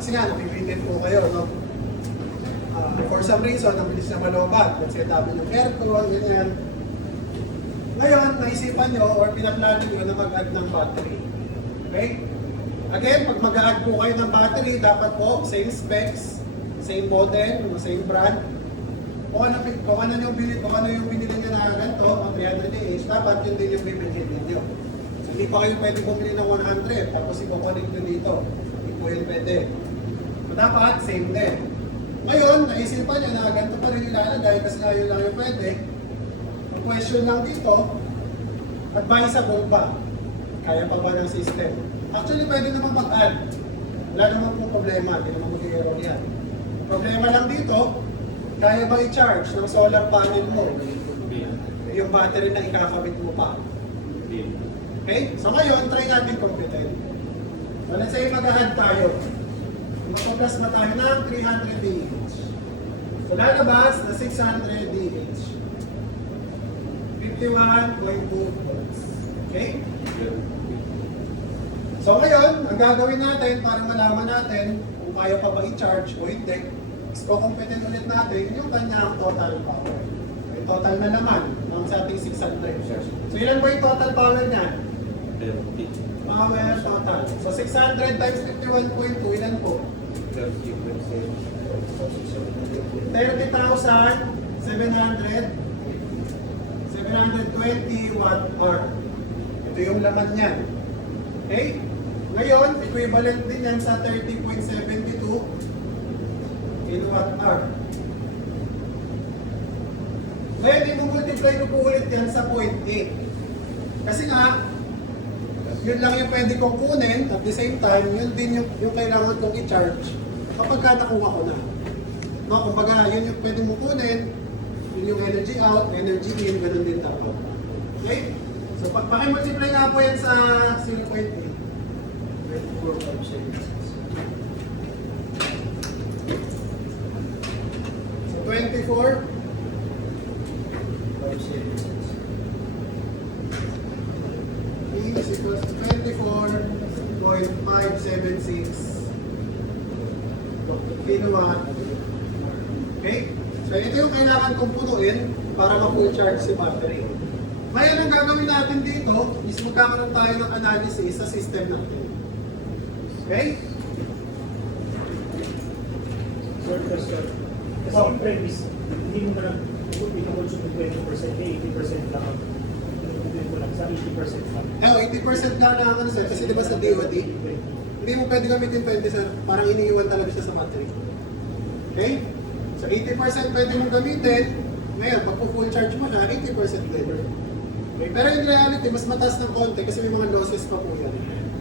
Kasi nga, nabibitin po kayo, no? For some reason, ang bilis na malobat. Let's say, dami ng aircon, ganyan. Ngayon, naisipan nyo or pinaplano nyo na mag-add ng battery. Okay? Again, pag mag-add po kayo ng battery, dapat po same specs, same model, same brand. Kung ano yung binili nyo na ganito, ang 300 dapat yun din yung bibilhin ninyo. So, hindi pa kayo pwede bumili ng 100, tapos i-connect nyo dito. Hindi po yun pwede. So, dapat same din. Ngayon, naisipan nyo na ganito pa rin ilalagay kasi nga yun lang yung pwede. Ang question lang dito, advisable ba? Kaya pa ba ng system? Actually, pwede naman mag-add. Wala naman po problema, hindi naman mag-i-error yan. Problema lang dito, kaya ba i-charge ng solar panel mo? Yung battery na ikakabit mo pa. Okay? So ngayon, try natin computin. So let's say mag-add tayo. Mag-plus na tayo ng 300 DH. So lalabas na 600 DH. 51.2 volts. Okay? So ngayon, ang gagawin natin para malaman natin kung kaya pa ba i-charge o hindi, is kukumpitin ulit natin yung kanyang total power. Yung total na naman ng sa ating 600. So ilan po yung total power niya? Power total. So 600 times 51.2, ilan po? 30,720 watt-hour. Ito yung laman niyan. Okay? Ngayon, equivalent din yan sa 30.72 kilowatt-hour. Ngayon, i-multiply ko po ulit yan sa 0.8. Kasi nga, yun lang yung pwede kong kunin, at the same time, yun din yung kailangan kong i-charge kapag nakuha ko na. No, kumbaga, yun yung pwede mong kunin, yun yung energy out, energy in, ganun din dapat. Okay? So, pakimultiply nga po yan sa 0.8. 24.7. So, 24. Is equals to 24.576 kilowatt. Okay? So, ito yung kailangan kong punuin para ma-full charge si battery. Ngayon, ang gagawin natin dito is magkakaroon tayo ng analysis sa system natin. Okay? Kasi yung premise, hindi mo na pinakonsume 20%, 80% lang. Sa 80% lang. 80% lang na ano sir, kasi di ba sa DOD, hindi mo pwede gamitin 20 sir, parang iniiwan talaga siya sa battery. Okay? So 80% pwede mong gamitin, ngayon, pag full charge mo siya, 80% din. Okay? Pero in reality, mas mataas ng konti kasi may mga losses pa po yan.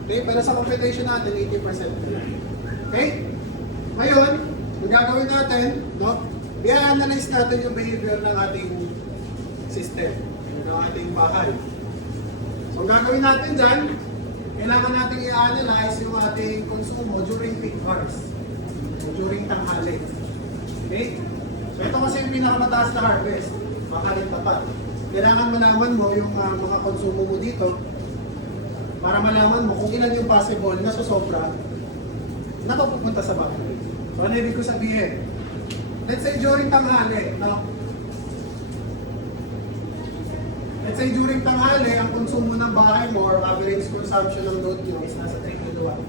Okay? Pero sa computation natin, 80% din. Okay? Ngayon, ang gagawin natin, no? I-analyze natin yung behavior ng ating system, ng ating bahay. So, ang gagawin natin dyan, kailangan natin i-analyze yung ating konsumo during peak hours. O during tanghali. Okay? So, ito kasi yung pinakamataas na harvest. Makalit tapat. Kailangan malaman mo yung mga konsumo mo dito para malaman mo kung ilan yung possible na susobra na papupunta sa battery. So, ano ibig ko sabihin? Let's say during tanghali, no? Let's say during tanghali, ang konsumo ng bahay mo or average consumption ng load nyo is nasa 3 kilowatt.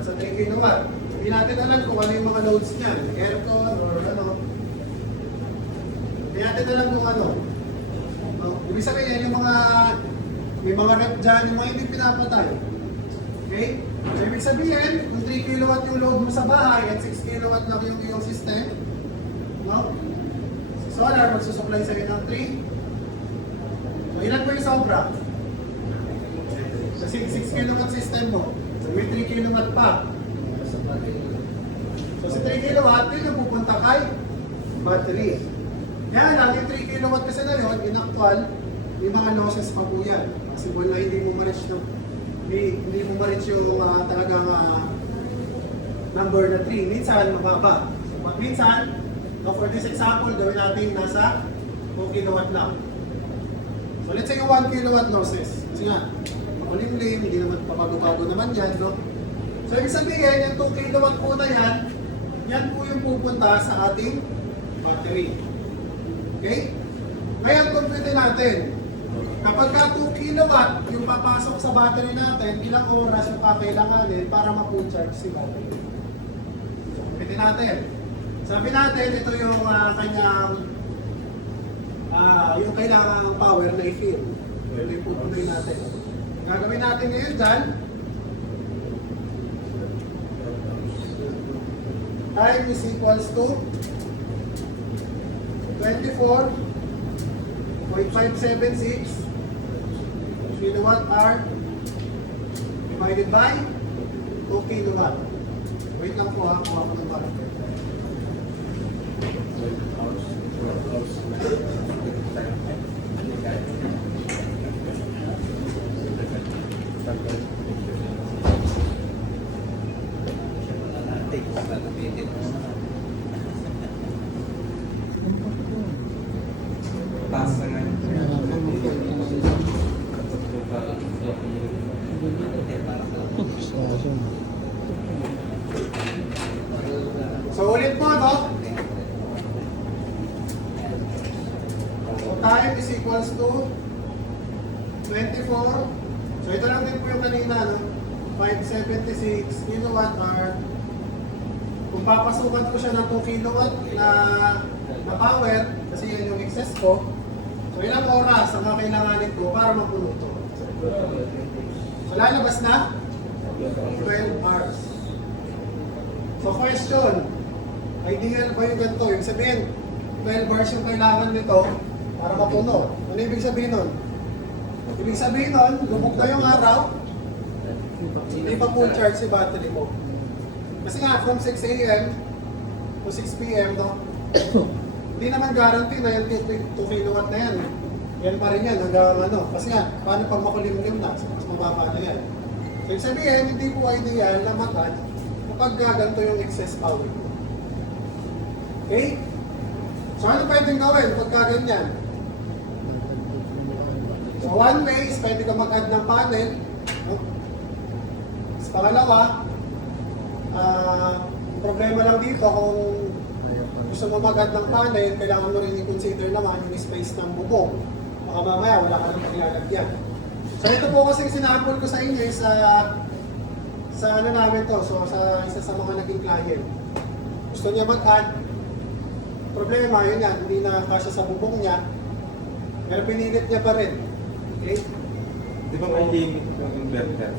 Nasa 3 kilowatt. Hindi natin alam kung ano yung mga loads niyan, aircon or ano. Hindi natin alam kung ano. No? Ibig sabihin, yung mga may mga rep dyan, yung mga hindi pinapatay. Okay? So, ibig sabihin, kung 3 kilowatt yung load mo sa bahay at 6 kilowatt lang yung iyong system, no? Solar, magsusupply sa'yo ng 3. So, ilan po yung sobra? Kasi 6 kilowatt system mo. So, may 3 kilowatt pa. So, sa 3 kilowatt, yun yung pupunta kay battery. Kaya lang, yung 3 kilowatt kasi na yun, in actual, may mga losses pa po yan. Kasi wala hindi mo ma-reach yung talagang number na 3. Minsan, mababa. So, minsan, now for this example, gawin natin nasa 2 kilowatt lang. So let's say yung 1 kilowatt losses. Kasi nga, makulimlim, hindi naman papago-bago naman yan, no? So So, ibig sabihin, yung 2 kilowatt po na yan, yan po yung pupunta sa ating battery. Okay? Ngayon, compute natin. Kapag ka 2 kilowatt yung papasok sa battery natin, ilang oras yung kakailanganin para ma-full charge si battery. So, compute natin. Sabi natin, ito yung kanyang yung kailangang power na i-fill. Ito yung pupunoy natin. Gagawin natin ngayon dyan, time is equals to 24.576 kilowatt hour divided by 2 kilowatt. Wait lang po ha, kuha ko ng balik. Pasa nga. So ulit po no? So time is equals to 24. So ito lang din po yung kanina no? 576 kilowatt hour. Kung papasukan ko siya ng 2 kilowatt na power, kasi yan yung excess ko, so ilang oras ang kakailanganin ko para mapuno ito? So lalabas na 12 hours. So question, ideal ba yung ganito? Yung sabihin, 12 hours yung kailangan nito para mapuno. Ano ibig sabihin nun? Ibig sabihin nun, lubog na yung araw, hindi pa full charge si battery mo. Kasi nga, from 6 a.m. to 6 p.m. no? Hindi naman guarantee na yung 2 kilowatt na yan. Yan pa rin yan hanggang ano. Kasi nga, paano pag makulimlim na? Mas mababa na yan. So, ibig sabihin, hindi po ideal na mag-add kapag gaganto yung excess power. Okay? So, ano pwedeng gawin pagka ganyan? So, one way is pwede ka mag-add ng panel. No? Sa pangalawa, problema lang dito kung gusto mo mag-add ng panel, kailangan mo rin i-consider naman yung space ng bubong. Baka mamaya wala ka nang paglalagyan. So ito po kasi sinample ko sa inyo sa ano namin to, so sa isa sa mga naging client. Gusto niya mag-add. Problema, yun yan, hindi na kasya sa bubong niya. Pero pinilit niya pa rin. Okay? Di ba may limit yung inverter?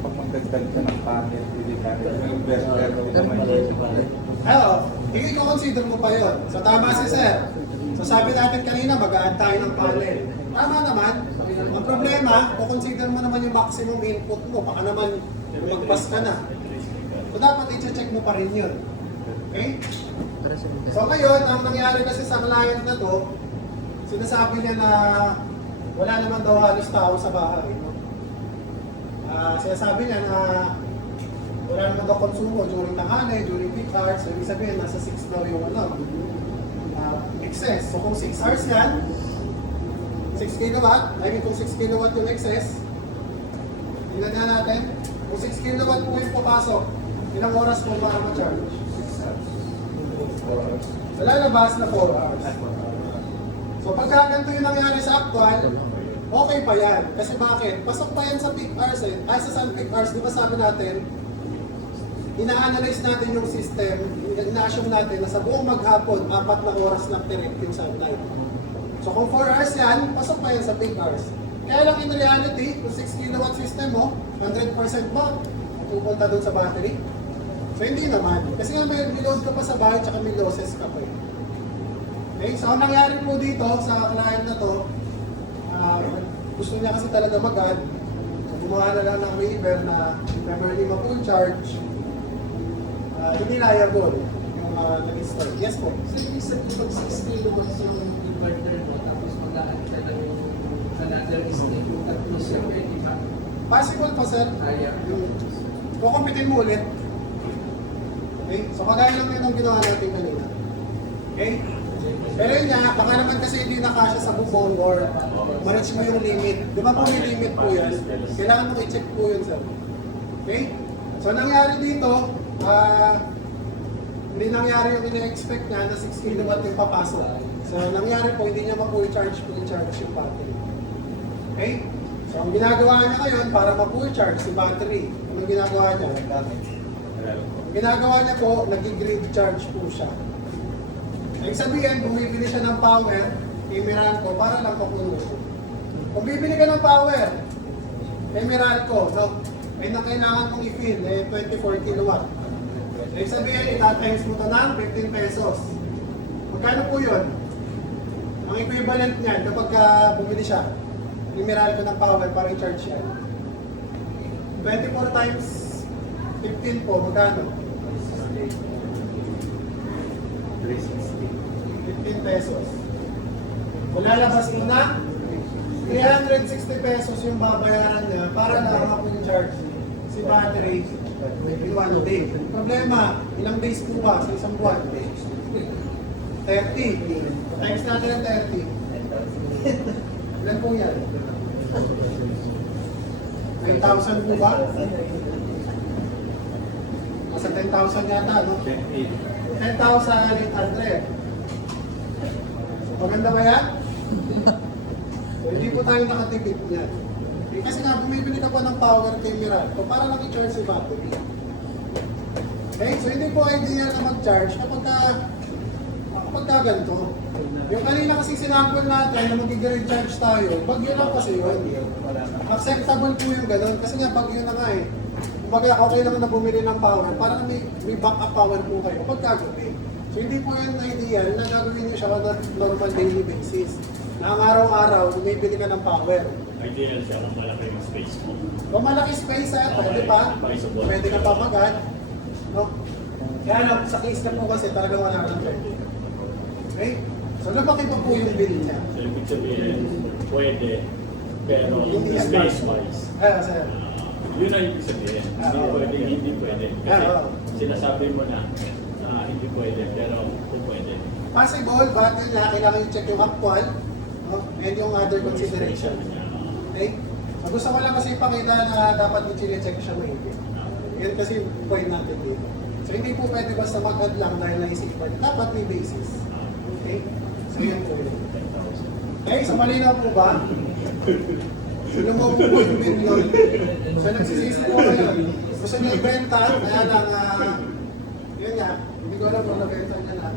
Pag magdagdag ka ng panel, pwede ka rin yung inverter, di ba may limit? Hindi ko consider mo pa yun. So tama si sir. So sabi natin kanina, mag-add tayo ng panel. Tama naman. Ang problema, consider mo naman yung maximum input mo. Baka naman magpas ka na. So dapat i-check mo pa rin yun. Okay? So ngayon, ang nangyari kasi sa client na to, sinasabi niya na wala naman daw halos tao sa bahay. No? Sinasabi niya na wala naman daw konsumo during tanghali, during peak hours. So ibig sabihin, nasa 6 daw yung excess. So kung 6 hours yan, 6 kilowatt, I mean kung 6 kilowatt yung excess, tingnan na natin, kung 6 kilowatt po yung papasok, ilang oras po para ma-charge? 6 hours. So lalabas na 4 hours. So pagka ganito yung nangyari sa actual, okay pa yan. Kasi bakit? Pasok pa yan sa peak hours eh. Ay sa sun peak hours, di ba sabi natin, ina-analyze natin yung system, ina-assume natin na sa buong maghapon, 4 na oras na direct yung sunlight. So kung 4 hours yan, pasok pa yan sa peak hours. Kaya lang in reality, kung 6 kilowatt system mo, 100% ba pupunta doon sa battery? So hindi naman. Kasi nga may load ka pa sa bahay, tsaka may losses ka pa eh. Okay, so ang nangyari po dito sa client na to, gusto niya kasi talaga mag-add. So gumawa na lang ng waiver na if ever hindi ma-full charge, hindi liable yung nag-install. Yes po. So, yung isa pag 6 kilowatts yung inverter mo, tapos mag-add ka ng another step, tapos yung ready pa. Possible po sir. Kaya. Kukumpitin mo ulit. Okay? So kagaya lang yun ang ginawa natin kanina. Okay? Pero yun nga, baka naman kasi hindi nakasya sa bubong or ma-reach mo yung limit. Di ba po may limit po yun? Kailangan mo i-check po yun sir. Okay? So nangyari dito, hindi nangyari yung ina-expect niya na 6 kilowatt yung papasok. So nangyari po, hindi niya ma-full charge yung battery. Okay? So ang ginagawa niya ngayon para ma-full charge si battery, ano ginagawa niya? Ang ginagawa niya po, nag-grid charge po siya. Ibig sabihin, bumibili siya ng power, kay Meralco para lang mapuno. Kung bibili ka ng power, kay Meralco, no? May na kailangan mong i-fill, 24 kilowatt. Ibig sabihin, itatimes mo ito ng 15 pesos. Magkano po yun? Ang equivalent niyan kapag bumili siya, ni Meralco ng power para i-charge yan. 24 times 15 po, magkano? 15 pesos. Malalabas mo na 360 pesos yung babayaran niya para lang ma-charge si battery in one day. Problema, ilang days po ba sa isang buwan? 30. Times natin ang 30. Ilan po yan? 9,000 po ba? Nasa 10,000 yata, no? 10,800. Maganda ba yan? So, hindi po tayo nakatipid niyan. Eh, kasi nga, bumibili ka pa ng power kay Meralco para lang i-charge si battery. Okay? So, hindi po ideal na mag-charge kapag ganito. Yung kanina kasi sinample natin na mag-grid charge tayo, bagyo lang kasi yun. Acceptable po yung ganun. Kasi nga, bagyo na nga eh. Kumbaga, okay naman na bumili ng power para may backup power po kayo pagkagabi. So hindi po yun ideal na gagawin niyo siya on a normal daily basis. Na ang araw-araw, bumibili ka ng power. Ideal siya kung malaki yung space mo. Kung malaki space, pwede pa. Pwede ka pa mag-add. No? Kaya lang, sa case na po kasi talaga wala kang pwede. Okay? So lumaki pa po yung bill niya. So ibig sabihin, pwede, pero Hindi yan space-wise. Sir. Yun ang ibig sabihin. Hindi Oo. pwede, hindi pwede. Kasi Oo. sinasabi mo na hindi pwede, pero kung pwede. Possible, but yun nga, kailangan i-check yung actual, no? And yung other consideration. Okay? So gusto ko lang kasi ipakita na dapat i-check siya maigi. Yan kasi yung point natin dito. So hindi po pwede basta mag-add lang dahil naisipan. Dapat may basis. Okay? So yan po yun. Okay, so malinaw po ba? Sino mo po yung million? So nagsisisi po kayo. Gusto niya ibenta, kaya lang, yun nga, hindi ko alam kung nabenta niya na.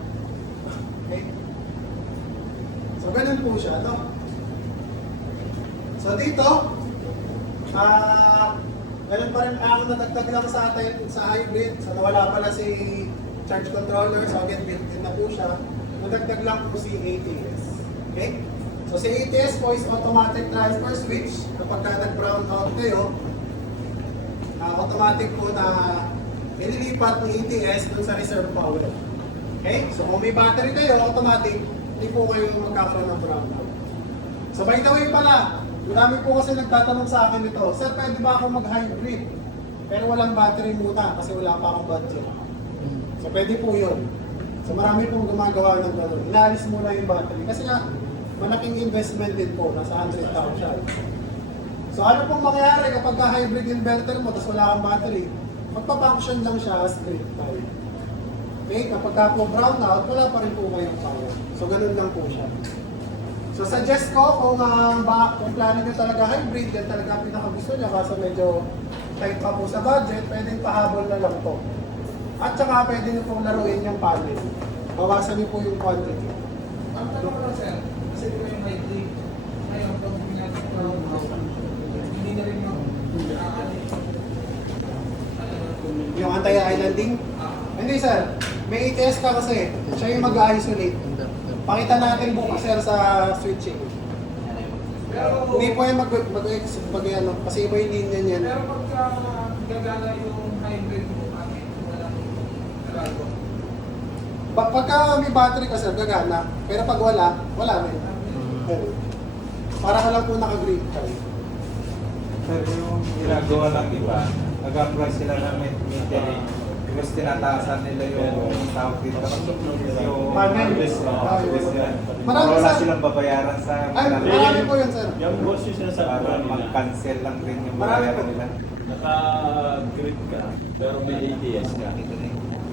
Okay? So ganun po siya, no? So dito, ganun pa rin ang nadagdag lang sa atin sa hybrid. So nawala pala si charge controller, so again, built-in na po siya. Nadagdag lang po si ATS. Okay? So si ATS po is automatic transfer switch. Kapag nag-brown out kayo, automatic po na inilipat ng ATS dun sa reserve power. Okay? So kung may battery kayo, automatic, hindi po kayo magkakaroon ng brown out. So by the way pala, marami po kasi nagtatanong sa akin nito, Sir, pwede ba ako mag-hybrid? Pero walang battery muna kasi wala pa akong budget. So pwede po yun. So marami pong gumagawa ng gano'n. Inaalis muna yung battery. Kasi nga, malaking investment din po, nasa 100,000. So ano pong mangyayari kapag ka-hybrid inverter mo tapos wala kang battery? Magpa-function lang siya as grid tie. Okay? Kapag ka po brown out, wala pa rin po kayong power. So ganun lang po siya. So suggest ko kung plano nyo talaga hybrid, yan talaga ang pinakagusto nyo kaso medyo tight pa po sa budget, pwedeng pahabol na lang po. At saka pwede nyo pong laruin yung panel. Bawasan nyo po yung quantity. Ang tanong ko lang, sir, kasi di ba yung hybrid, ngayon, kung hindi na rin Yung anti-islanding? Hindi sir, may ATS ka kasi, siya yung mag-isolate. Pakita natin bukas sir sa switching. Pero, Hindi po yung mag-ano, kasi iba yung linya niyan. pero pagka gagana yung hybrid mo, bakit walang Meralco? Pagka may battery ka sir, gagana. Pero pag wala, wala rin. Para ka lang po naka-green card. Pero yung ginagawa ng iba, nag-apply sila ng maintenance. Tapos tinataasan nila yung tawag dito. Yung Panel. best yan. Marami Wala sa- silang babayaran sa Ay, marami po yun sir. Yung boss yung sinasabi para nila. mag-cancel lang rin yung Marami babayaran po. nila. naka-grid ka, pero may ATS ka.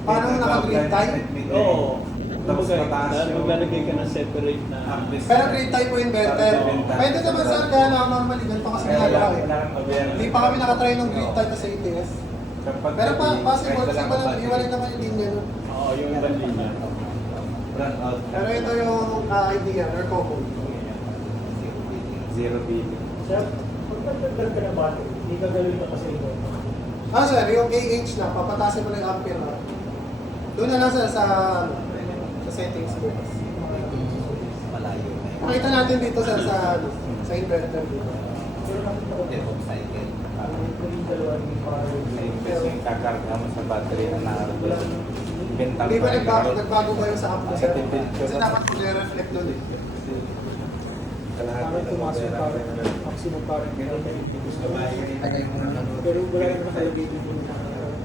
Paano naka-green tie? Oo. Tapos mataas yung- Maglalagay ka ng separate na... Pero green tie po inverter. Pwede naman sir, kaya na normally ganito kasi ginagawa eh. Hindi pa kami nakatry ng green tie sa ATS. Pero possible naman, iwalay naman yung linya nun. Oo, yung bali niya. Run out. Pero ito yung idea or coco. Zero billing. Sir, pag nagdagdag ka na battery, hindi ka gawin na kasi ito. Sir, yung AH na, papatasin mo na yung ampere na. Doon na lang sir sa settings mo. Malayo na yun. Makita natin dito sir sa inverter dito. Pero nakita ko Default cycle. yung dalawa yung power. Kasi yung kakarga mo sa battery na naroon. Bentang Hindi ba pa- nagbago ba yung sa app mo sir? Tipid ko Kasi na. dapat mag-reflect doon eh. Kalahati Parang ng tumaas yung pera. power, maximum power. Gusto ba yun? Pero wala naman nakalagay dito.